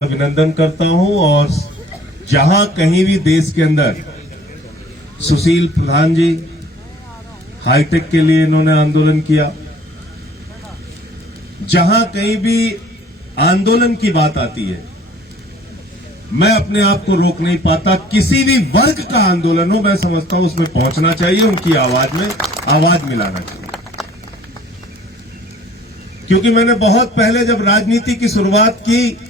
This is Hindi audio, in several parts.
अभिनंदन करता हूं। और जहां कहीं भी देश के अंदर सुशील प्रधान जी हाईटेक के लिए इन्होंने आंदोलन किया, जहां कहीं भी आंदोलन की बात आती है मैं अपने आप को रोक नहीं पाता। किसी भी वर्ग का आंदोलन हो, मैं समझता हूं उसमें पहुंचना चाहिए, उनकी आवाज में आवाज मिलाना चाहिए। क्योंकि मैंने बहुत पहले जब राजनीति की शुरुआत की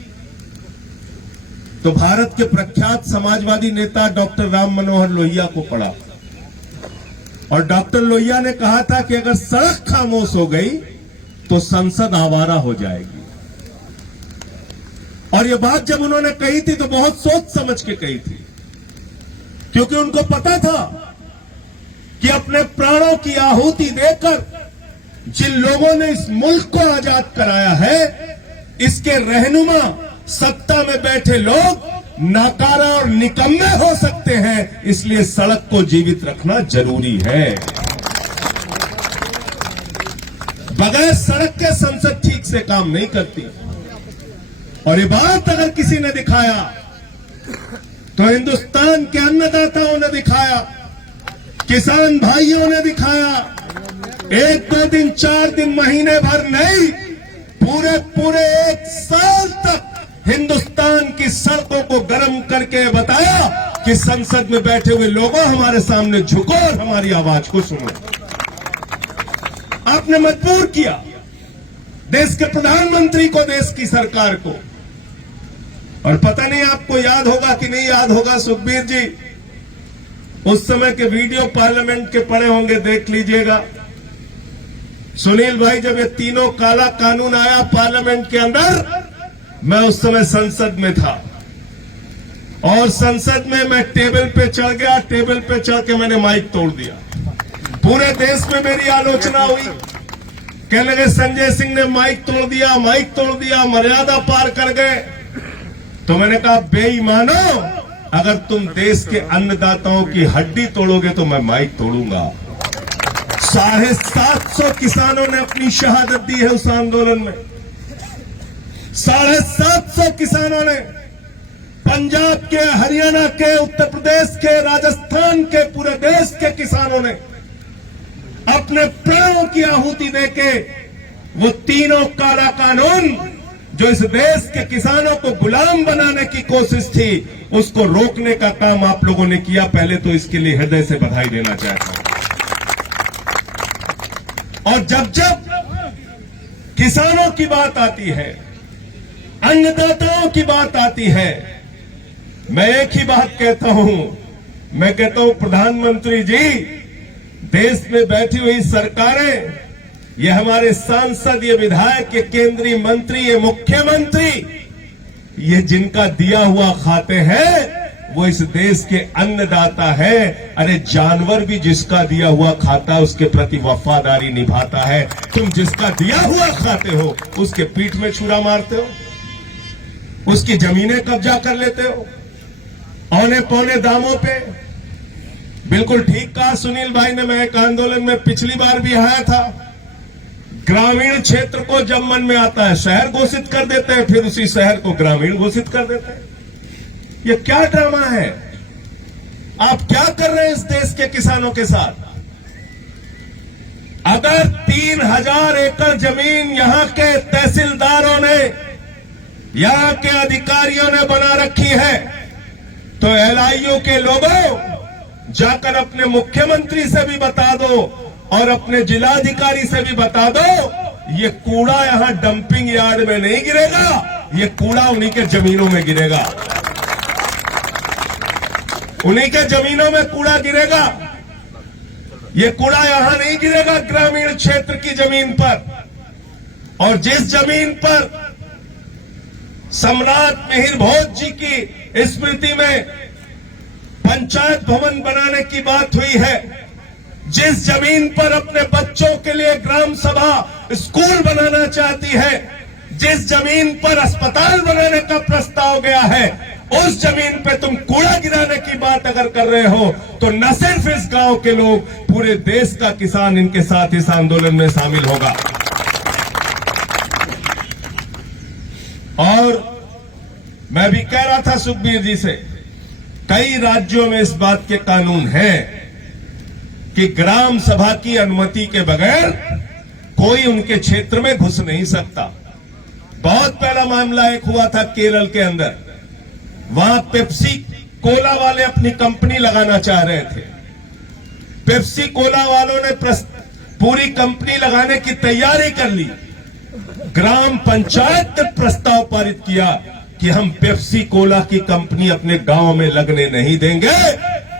तो भारत के प्रख्यात समाजवादी नेता डॉक्टर राम मनोहर लोहिया को पढ़ा, और डॉक्टर लोहिया ने कहा था कि अगर सड़क खामोश हो गई तो संसद आवारा हो जाएगी। और यह बात जब उन्होंने कही थी तो बहुत सोच समझ के कही थी, क्योंकि उनको पता था कि अपने प्राणों की आहुति देकर जिन लोगों ने इस मुल्क को आजाद कराया है, इसके रहनुमा सत्ता में बैठे लोग नाकारा और निकम्मे हो सकते हैं, इसलिए सड़क को जीवित रखना जरूरी है। बगैर सड़क के संसद ठीक से काम नहीं करती। और ये बात अगर किसी ने दिखाया तो हिंदुस्तान के अन्नदाताओं ने दिखाया, किसान भाइयों ने दिखाया। 1-2 दिन 4 दिन महीने भर नहीं, पूरे 1 साल तक हिंदुस्तान की सड़कों को गर्म करके बताया कि संसद में बैठे हुए लोगों हमारे सामने झुको और हमारी आवाज को सुनो। आपने मजबूर किया देश के प्रधानमंत्री को, देश की सरकार को। और पता नहीं आपको याद होगा कि नहीं याद होगा, सुखबीर जी उस समय के वीडियो पार्लियामेंट के पड़े होंगे, देख लीजिएगा। सुनील भाई, जब ये तीनों काला कानून आया पार्लियामेंट के अंदर, मैं उस समय संसद में था, और संसद में मैं टेबल पे चढ़ गया। टेबल पे चढ़ के मैंने माइक तोड़ दिया। पूरे देश में मेरी आलोचना हुई, कहने लगे संजय सिंह ने माइक तोड़ दिया, मर्यादा पार कर गए। तो मैंने कहा, बेईमानो, अगर तुम देश के अन्नदाताओं की हड्डी तोड़ोगे तो मैं माइक तोड़ूंगा। 750 किसानों ने अपनी शहादत दी है उस आंदोलन में। 750 किसानों ने, पंजाब के, हरियाणा के, उत्तर प्रदेश के, राजस्थान के, पूरे देश के किसानों ने अपने प्राणों की आहुति देके वो तीनों काला कानून जो इस देश के किसानों को गुलाम बनाने की कोशिश थी, उसको रोकने का काम आप लोगों ने किया। पहले तो इसके लिए हृदय से बधाई देना चाहता हूं। और जब जब किसानों की बात आती है, अन्नदाताओं की बात आती है, मैं एक ही बात कहता हूं। मैं कहता हूं, प्रधानमंत्री जी, देश में बैठी हुई सरकारें, ये हमारे सांसद, ये विधायक, ये केंद्रीय मंत्री, ये मुख्यमंत्री, ये जिनका दिया हुआ खाते हैं वो इस देश के अन्नदाता है। अरे जानवर भी जिसका दिया हुआ खाता है उसके प्रति वफादारी निभाता है। तुम जिसका दिया हुआ खाते हो उसके पीठ में छुरा मारते हो, उसकी जमीनें कब्जा कर लेते हो औने पौने दामों पे। बिल्कुल ठीक कहा सुनील भाई ने। मैं एक आंदोलन में पिछली बार भी आया था। ग्रामीण क्षेत्र को जब मन में आता है शहर घोषित कर देते हैं, फिर उसी शहर को ग्रामीण घोषित कर देते हैं। ये क्या ड्रामा है? आप क्या कर रहे हैं इस देश के किसानों के साथ? अगर 3000 एकड़ जमीन यहां के तहसीलदारों ने, यहां के अधिकारियों ने बना रखी है, तो एलआईयू के लोगों जाकर अपने मुख्यमंत्री से भी बता दो और अपने जिलाधिकारी से भी बता दो, ये कूड़ा यहां डंपिंग यार्ड में नहीं गिरेगा, ये कूड़ा उन्हीं के जमीनों में गिरेगा। उन्हीं के जमीनों में कूड़ा गिरेगा। ये कूड़ा यहां नहीं गिरेगा ग्रामीण क्षेत्र की जमीन पर। और जिस जमीन पर सम्राट मिहिर भोज जी की स्मृति में पंचायत भवन बनाने की बात हुई है, जिस जमीन पर अपने बच्चों के लिए ग्राम सभा स्कूल बनाना चाहती है, जिस जमीन पर अस्पताल बनाने का प्रस्ताव गया है, उस जमीन पे तुम कूड़ा गिराने की बात अगर कर रहे हो तो न सिर्फ इस गांव के लोग, पूरे देश का किसान इनके साथ इस आंदोलन में शामिल होगा। और मैं भी कह रहा था सुखबीर जी से, कई राज्यों में इस बात के कानून हैं कि ग्राम सभा की अनुमति के बगैर कोई उनके क्षेत्र में घुस नहीं सकता। बहुत पहला मामला एक हुआ था केरल के अंदर, वहां पेप्सी कोला वाले अपनी कंपनी लगाना चाह रहे थे। पेप्सी कोला वालों ने पूरी कंपनी लगाने की तैयारी कर ली। ग्राम पंचायत ने प्रस्ताव पारित किया कि हम पेप्सी कोला की कंपनी अपने गांव में लगने नहीं देंगे,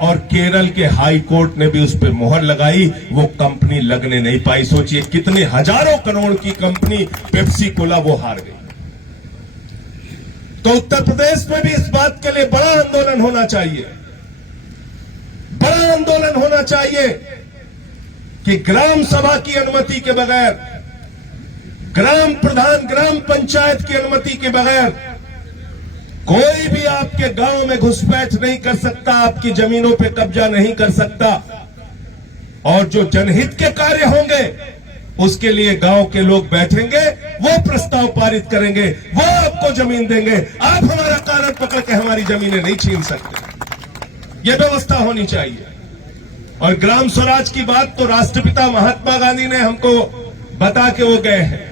और केरल के हाई कोर्ट ने भी उस पर मोहर लगाई, वो कंपनी लगने नहीं पाई। सोचिए कितने हजारों करोड़ की कंपनी पेप्सी कोला वो हार गई। तो उत्तर प्रदेश में भी इस बात के लिए बड़ा आंदोलन होना चाहिए, बड़ा आंदोलन होना चाहिए कि ग्राम सभा की अनुमति के बगैर, ग्राम प्रधान ग्राम पंचायत की अनुमति के बगैर कोई भी आपके गांव में घुसपैठ नहीं कर सकता, आपकी जमीनों पे कब्जा नहीं कर सकता। और जो जनहित के कार्य होंगे उसके लिए गांव के लोग बैठेंगे, वो प्रस्ताव पारित करेंगे, वो आपको जमीन देंगे। आप हमारा कारण पकड़ के हमारी जमीनें नहीं छीन सकते। यह व्यवस्था होनी चाहिए। और ग्राम स्वराज की बात तो राष्ट्रपिता महात्मा गांधी ने हमको बता के वो गए हैं।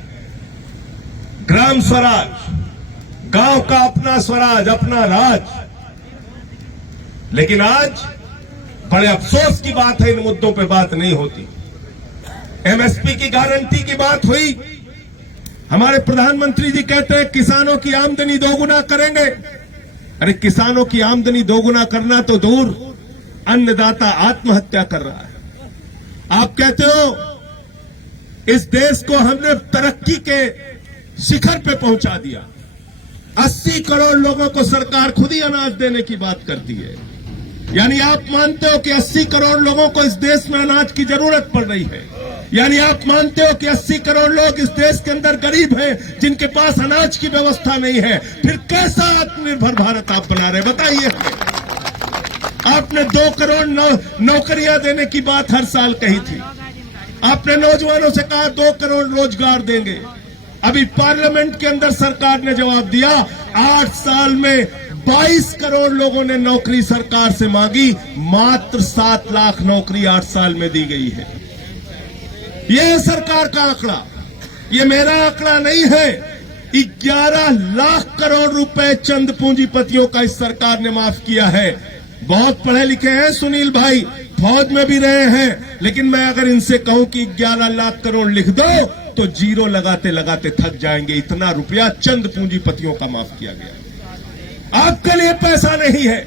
ग्राम स्वराज, गांव का अपना स्वराज, अपना राज। लेकिन आज बड़े अफसोस की बात है, इन मुद्दों पे बात नहीं होती। एमएसपी की गारंटी की बात हुई, हमारे प्रधानमंत्री जी कहते हैं किसानों की आमदनी दोगुना करेंगे। अरे किसानों की आमदनी दोगुना करना तो दूर, अन्नदाता आत्महत्या कर रहा है। आप कहते हो इस देश को हमने तरक्की के शिखर पे पहुंचा दिया। 80 करोड़ लोगों को सरकार खुद ही अनाज देने की बात करती है। यानी आप मानते हो कि 80 करोड़ लोगों को इस देश में अनाज की जरूरत पड़ रही है। यानी आप मानते हो कि 80 करोड़ लोग इस देश के अंदर गरीब हैं, जिनके पास अनाज की व्यवस्था नहीं है। फिर कैसा आत्मनिर्भर भारत आप बना रहे, बताइए। आपने 2 करोड़ नौकरियां देने की बात हर साल कही थी। आपने नौजवानों से कहा 2 करोड़ रोजगार देंगे। अभी पार्लियामेंट के अंदर सरकार ने जवाब दिया, 8 साल में 22 करोड़ लोगों ने नौकरी सरकार से मांगी, मात्र 7 लाख नौकरी 8 साल में दी गई है। यह है सरकार का आंकड़ा, यह मेरा आंकड़ा नहीं है। 11 लाख करोड़ रुपए चंद पूंजीपतियों का इस सरकार ने माफ किया है। बहुत पढ़े लिखे हैं सुनील भाई, फौज में भी रहे हैं, लेकिन मैं अगर इनसे कहूं कि 11 लाख करोड़ लिख दो तो जीरो लगाते लगाते थक जाएंगे। इतना रुपया चंद पूंजीपतियों का माफ किया गया। आपके लिए पैसा नहीं है,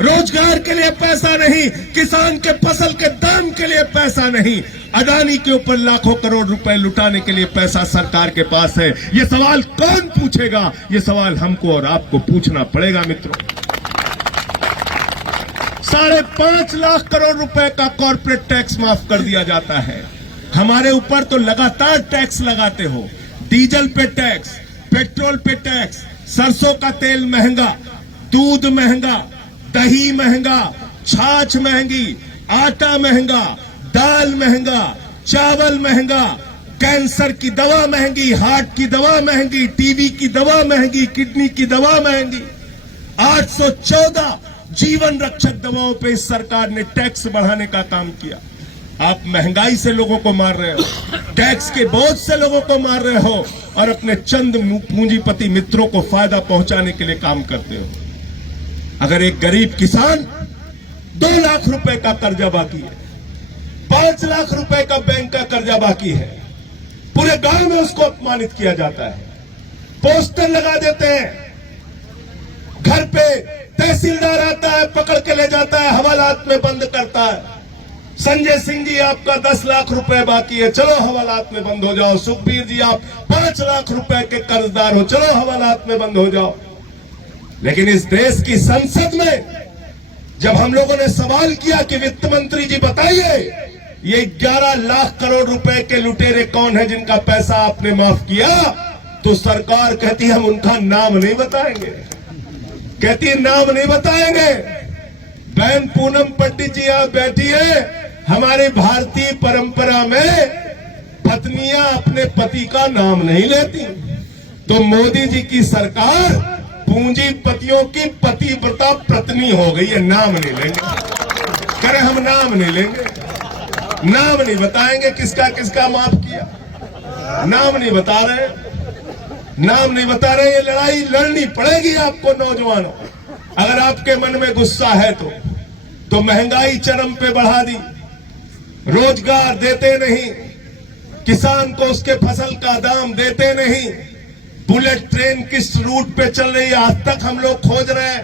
रोजगार के लिए पैसा नहीं, किसान के फसल के दाम के लिए पैसा नहीं, अडानी के ऊपर लाखों करोड़ रुपए लुटाने के लिए पैसा सरकार के पास है। ये सवाल कौन पूछेगा? ये सवाल हमको और आपको पूछना पड़ेगा मित्रों। 5.5 लाख करोड़ रुपए का कॉर्पोरेट टैक्स माफ कर दिया जाता है। हमारे ऊपर तो लगातार टैक्स लगाते हो, डीजल पे टैक्स, पेट्रोल पे टैक्स, सरसों का तेल महंगा, दूध महंगा, दही महंगा, छाछ महंगी, आटा महंगा, दाल महंगा, चावल महंगा, कैंसर की दवा महंगी, हार्ट की दवा महंगी, टीबी की दवा महंगी, किडनी की दवा महंगी। 814 जीवन रक्षक दवाओं पे इस सरकार ने टैक्स बढ़ाने का काम किया। आप महंगाई से लोगों को मार रहे हो, टैक्स के बोझ से लोगों को मार रहे हो, और अपने चंद पूंजीपति मित्रों को फायदा पहुंचाने के लिए काम करते हो। अगर एक गरीब किसान 2 लाख रुपए का कर्जा बाकी है, 5 लाख रुपए का बैंक का कर्जा बाकी है, पूरे गांव में उसको अपमानित किया जाता है, पोस्टर लगा देते हैं, घर पे तहसीलदार आता है, पकड़ के ले जाता है, हवालात में बंद करता है। संजय सिंह जी आपका 10 लाख रुपए बाकी है, चलो हवालात में बंद हो जाओ। सुखबीर जी आप 5 लाख रुपए के कर्जदार हो, चलो हवालात में बंद हो जाओ। लेकिन इस देश की संसद में जब हम लोगों ने सवाल किया कि वित्त मंत्री जी बताइए, ये 11 लाख करोड़ रुपए के लुटेरे कौन है जिनका पैसा आपने माफ किया, तो सरकार कहती हम उनका नाम नहीं बताएंगे, कहती है नाम नहीं बताएंगे। बहन पूनम पंडित जी आप बैठी है, हमारी भारतीय परंपरा में पत्नियां अपने पति का नाम नहीं लेती, तो मोदी जी की सरकार पूंजीपतियों की पतिव्रता पत्नी हो गई है। नाम नहीं लेंगे, करे हम नाम नहीं लेंगे, नाम नहीं बताएंगे किसका किसका माफ किया, नाम नहीं बता रहे, नाम नहीं बता रहे। ये लड़ाई लड़नी पड़ेगी आपको नौजवानों। अगर आपके मन में गुस्सा है तो महंगाई चरम पे बढ़ा दी, रोजगार देते नहीं, किसान को उसके फसल का दाम देते नहीं, बुलेट ट्रेन किस रूट पे चल रही है आज तक हम लोग खोज रहे हैं,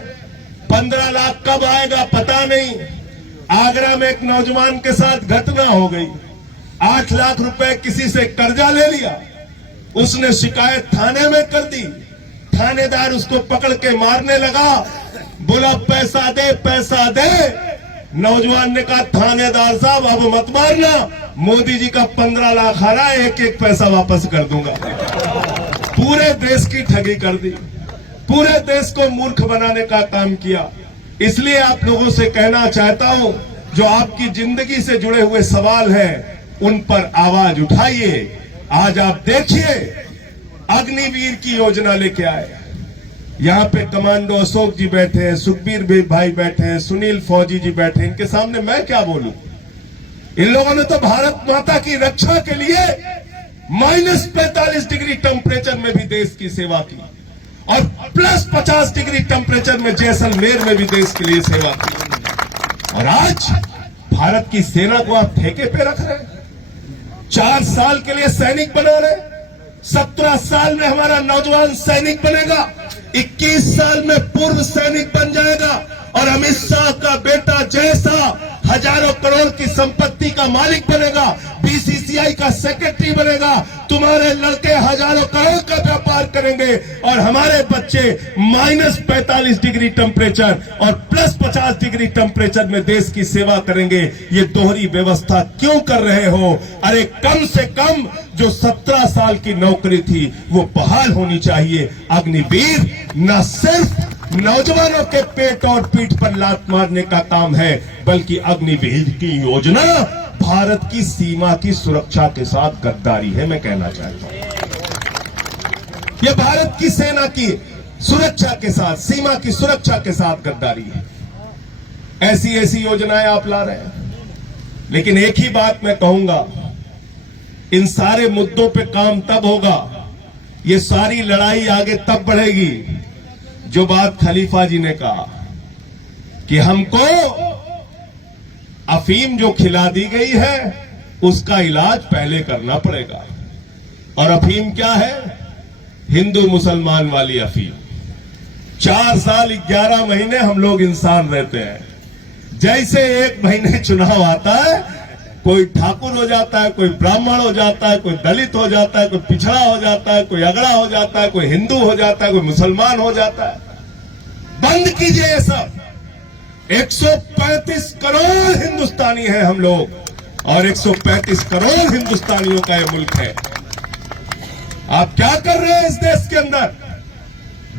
15 लाख कब आएगा पता नहीं। आगरा में एक नौजवान के साथ घटना हो गई, 8 लाख रुपए किसी से कर्जा ले लिया, उसने शिकायत थाने में कर दी, थानेदार उसको पकड़ के मारने लगा, बोला पैसा दे पैसा दे। नौजवान ने कहा थानेदार साहब अब मत मारना, मोदी जी का 15 लाख आ रहा है, एक एक पैसा वापस कर दूंगा। पूरे देश की ठगी कर दी, पूरे देश को मूर्ख बनाने का काम किया। इसलिए आप लोगों से कहना चाहता हूं, जो आपकी जिंदगी से जुड़े हुए सवाल हैं उन पर आवाज उठाइए। आज आप देखिए अग्निवीर की योजना लेके आए, यहां पे कमांडो अशोक जी बैठे हैं, सुखबीर भाई बैठे हैं, सुनील फौजी जी बैठे हैं, इनके सामने मैं क्या बोलूं। इन लोगों ने तो भारत माता की रक्षा के लिए -45 डिग्री टेम्परेचर में भी देश की सेवा की और +50 डिग्री टेम्परेचर में जैसलमेर में भी देश के लिए सेवा की। और आज भारत की सेना को आप ठेके पे रख रहे हैं, 4 साल के लिए सैनिक बना रहे, 17 साल में हमारा नौजवान सैनिक बनेगा, 21 साल में पूर्व सैनिक बन जाएगा और अमित शाह का बेटा जैसा हजारों करोड़ की संपत्ति का मालिक बनेगा, बीसीसीआई का सेक्रेटरी बनेगा, तुम्हारे लड़के हजारों करोड़ का व्यापार करेंगे और हमारे बच्चे -45 डिग्री टेम्परेचर और +50 डिग्री टेम्परेचर में देश की सेवा करेंगे। ये दोहरी व्यवस्था क्यों कर रहे हो? अरे कम से कम जो 17 साल की नौकरी थी वो बहाल होनी चाहिए। अग्निवीर न सिर्फ नौजवानों के पेट और पीठ पर लात मारने का काम है, बल्कि अग्निवीर की योजना भारत की सीमा की सुरक्षा के साथ गद्दारी है। मैं कहना चाहता हूं यह भारत की सेना की सुरक्षा के साथ, सीमा की सुरक्षा के साथ गद्दारी है। ऐसी ऐसी योजनाएं आप ला रहे हैं, लेकिन एक ही बात मैं कहूंगा, इन सारे मुद्दों पे काम तब होगा, ये सारी लड़ाई आगे तब बढ़ेगी जो बात खलीफा जी ने कहा कि हमको अफीम जो खिला दी गई है उसका इलाज पहले करना पड़ेगा। और अफीम क्या है? हिंदू मुसलमान वाली अफीम। 4 साल 11 महीने हम लोग इंसान रहते हैं, जैसे 1 महीने चुनाव आता है कोई ठाकुर हो जाता है, कोई ब्राह्मण हो जाता है, कोई दलित हो जाता है, कोई पिछड़ा हो जाता है, कोई अगड़ा हो जाता है, कोई हिंदू हो जाता है, कोई मुसलमान हो जाता है। बंद कीजिए ये सब। 135 करोड़ हिंदुस्तानी हैं हम लोग और 135 करोड़ हिंदुस्तानियों का ये मुल्क है। आप क्या कर रहे हैं इस देश के अंदर?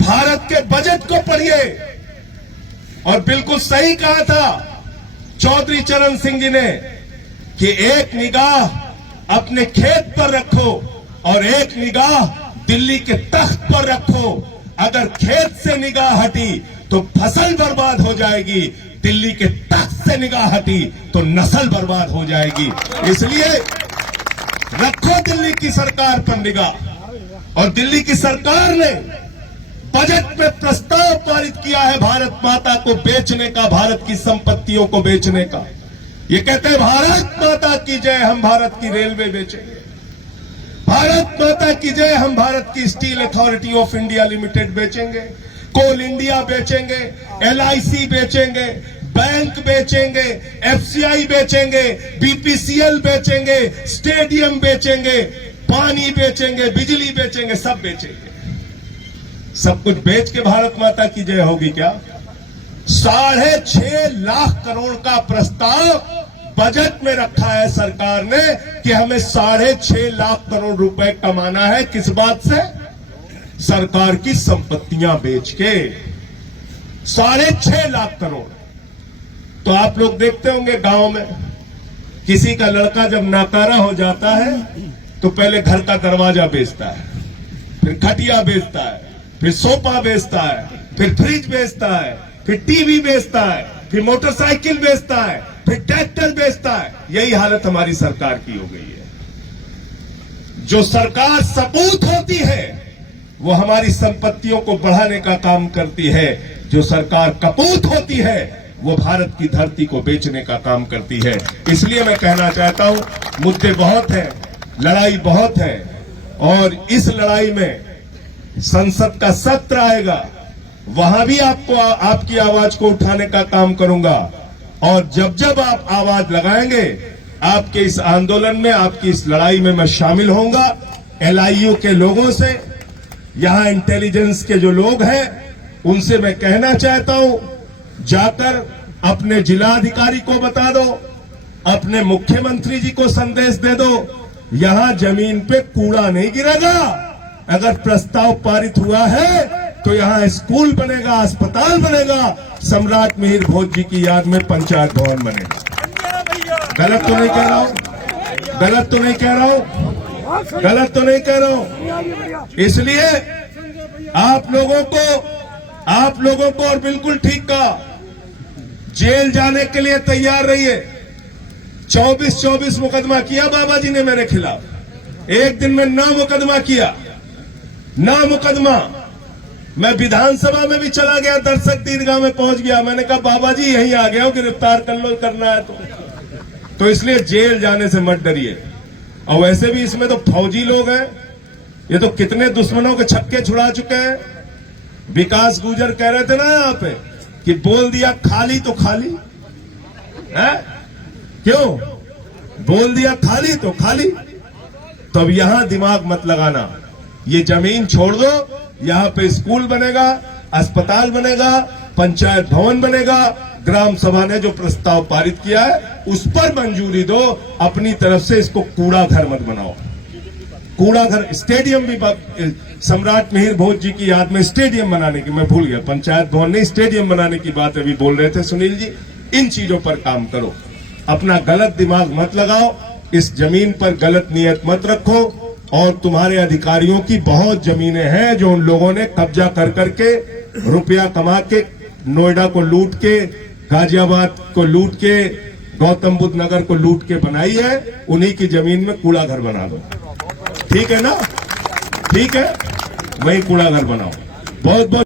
भारत के बजट को पढ़िए। और बिल्कुल सही कहा था चौधरी चरण सिंह जी ने कि एक निगाह अपने खेत पर रखो और एक निगाह दिल्ली के तख्त पर रखो। अगर खेत से निगाह हटी तो फसल बर्बाद हो जाएगी, दिल्ली के तख्त से निगाह हटी तो नस्ल बर्बाद हो जाएगी। इसलिए रखो दिल्ली की सरकार पर निगाह। और दिल्ली की सरकार ने बजट में प्रस्ताव पारित किया है भारत माता को बेचने का, भारत की संपत्तियों को बेचने का। ये कहते हैं भारत माता की जय, हम भारत की रेलवे बेचेंगे, भारत माता की जय, हम भारत की steel authority of India limited बेचेंगे, कोल इंडिया बेचेंगे, LIC बेचेंगे, बैंक बेचेंगे, FCI बेचेंगे, BPCL बेचेंगे, स्टेडियम बेचेंगे, पानी बेचेंगे, बिजली बेचेंगे, सब बेचेंगे। सब कुछ बेच के भारत माता की जय होगी क्या? 6.5 लाख करोड़ का प्रस्ताव बजट में रखा है सरकार ने कि हमें 6.5 लाख करोड़ रुपए कमाना है। किस बात से? सरकार की संपत्तियां बेच के 6.5 लाख करोड़। तो आप लोग देखते होंगे गांव में किसी का लड़का जब नाकारा हो जाता है तो पहले घर का दरवाजा बेचता है, फिर खटिया बेचता है, फिर सोफा बेचता है, फिर फ्रिज बेचता है, फिर टीवी बेचता है, फिर मोटरसाइकिल बेचता है, फिर ट्रैक्टर बेचता है। यही हालत हमारी सरकार की हो गई है। जो सरकार सपूत होती है वो हमारी संपत्तियों को बढ़ाने का काम करती है। जो सरकार कपूत होती है वो भारत की धरती को बेचने का काम करती है। इसलिए मैं कहना चाहता हूं, मुद्दे बहुत हैं, लड़ाई बहुत है, और इस लड़ाई में संसद का सत्र आएगा, वहां भी आपको आपकी आवाज को उठाने का काम करूंगा। और जब जब आप आवाज लगाएंगे, आपके इस आंदोलन में, आपकी इस लड़ाई में मैं शामिल होऊंगा। LIU के लोगों से, यहां इंटेलिजेंस के जो लोग हैं, उनसे मैं कहना चाहता हूं, जाकर अपने जिलाधिकारी को बता दो, अपने मुख्यमंत्री जी को संदेश दे दो, यहां जमीन पे कूड़ा नहीं गिरेगा। अगर प्रस्ताव पारित हुआ है तो यहां स्कूल बनेगा, अस्पताल बनेगा, सम्राट मिहिर भोज जी की याद में पंचायत भवन बनेगा। गलत तो नहीं कह रहा हूं, गलत तो नहीं कह रहा हूं, गलत तो नहीं कह रहा हूं। इसलिए आप लोगों को और बिल्कुल ठीक कहा, जेल जाने के लिए तैयार रहिए। 24 मुकदमा किया बाबा जी ने मेरे खिलाफ, एक दिन में 9 मुकदमा किया, 9 मुकदमा। मैं विधानसभा में भी चला गया, दर्शक दीर्घा में पहुंच गया। मैंने कहा बाबा जी यहीं आ गया हूं, गिरफ्तार कर लो, करना है तो इसलिए जेल जाने से मत डरिए। और वैसे भी इसमें तो फौजी लोग हैं, ये तो कितने दुश्मनों के छक्के छुड़ा चुके हैं। विकास गुर्जर कह रहे थे ना यहाँ पे कि बोल दिया खाली तो खाली है, क्यों बोल दिया खाली तो खाली। तो अब यहां दिमाग मत लगाना, ये जमीन छोड़ दो, यहां पे स्कूल बनेगा, अस्पताल बनेगा, पंचायत भवन बनेगा। ग्राम सभा ने जो प्रस्ताव पारित किया है उस पर मंजूरी दो, अपनी तरफ से इसको कूड़ा घर मत बनाओ। कूड़ा घर, स्टेडियम भी सम्राट मिहिर भोज जी की याद में स्टेडियम बनाने की, मैं भूल गया, पंचायत भवन नहीं स्टेडियम बनाने की बात अभी बोल रहे थे सुनील जी। इन चीजों पर काम करो, अपना गलत दिमाग मत लगाओ, इस जमीन पर गलत नियत मत रखो। और तुम्हारे अधिकारियों की बहुत जमीनें हैं जो उन लोगों ने कब्जा कर करके, रुपया कमा के, नोएडा को लूट के, गाजियाबाद को लूट के, गौतम बुद्ध नगर को लूट के बनाई है। उन्हीं की जमीन में कूड़ा घर बना दो, ठीक है ना? ठीक है, वही कूड़ा घर बनाओ। बहुत बहुत